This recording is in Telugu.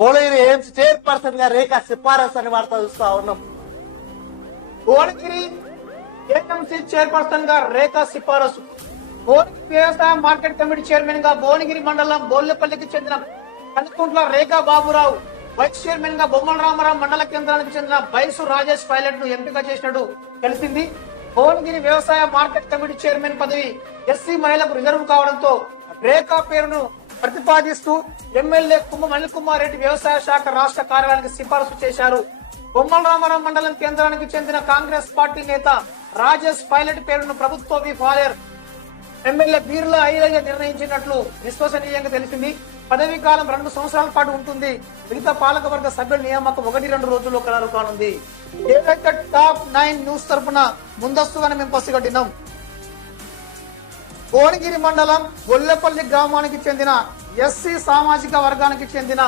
భువనగిరి ఎయిమ్స్ చైర్పర్సన్ గా రేఖ సిఫారసు అని వార్త చూస్తా ఉన్నాం. భువనగిరి ఏఎంసీ చైర్పర్సన్ గా రేఖ సిఫారసు. భువనగిరి వ్యవసాయ మార్కెట్ కమిటీ చైర్మన్ గా భువనగిరి మండలం బోల్లెపల్లికి చెందిన కనుకుంట్ల రేఖా బాబురావు, వైస్ చైర్మన్ గా బొమ్మల రామారావు మండల కేంద్రానికి చెందిన బైసు రాజేష్ పైలట్ ను ఎంపిక చేసినట్టు తెలిసింది. భువనగిరి వ్యవసాయ మార్కెట్ కమిటీ చైర్మన్ పదవి ఎస్సీ మహిళలకు రిజర్వ్ కావడంతో రేఖా పేరును ప్రతిపాదిస్తూ ఎమ్మెల్యే అనిల్ కుమార్ రెడ్డి వ్యవసాయ శాఖ రాష్ట్ర కార్యాలయానికి సిఫారసు చేశారు. బొమ్మల రామారావు మండలం కేంద్రానికి చెందిన కాంగ్రెస్ పార్టీ నేత రాజేష్ పైలట్ పేరును ప్రభుత్వ విప్ హాలేర్ ఎమ్మెల్యే బీర్లా ఐలయ్య నిర్ణయించినట్లు విశ్వసనీయంగా తెలిసింది. పదవీ కాలం 2 సంవత్సరాల పాటు ఉంటుంది. మిగతా పాలకవర్గ సభ్యుల నియామకం 1-2 రోజుల్లో ఖరారు కానుంది. ఏదైతే టాప్ 9 న్యూస్ తరఫున ముందస్తుగానే మేము పసిగట్టినాం. భువనగిరి మండలం గొల్లెపల్లి గ్రామానికి చెందిన ఎస్సీ సామాజిక వర్గానికి చెందిన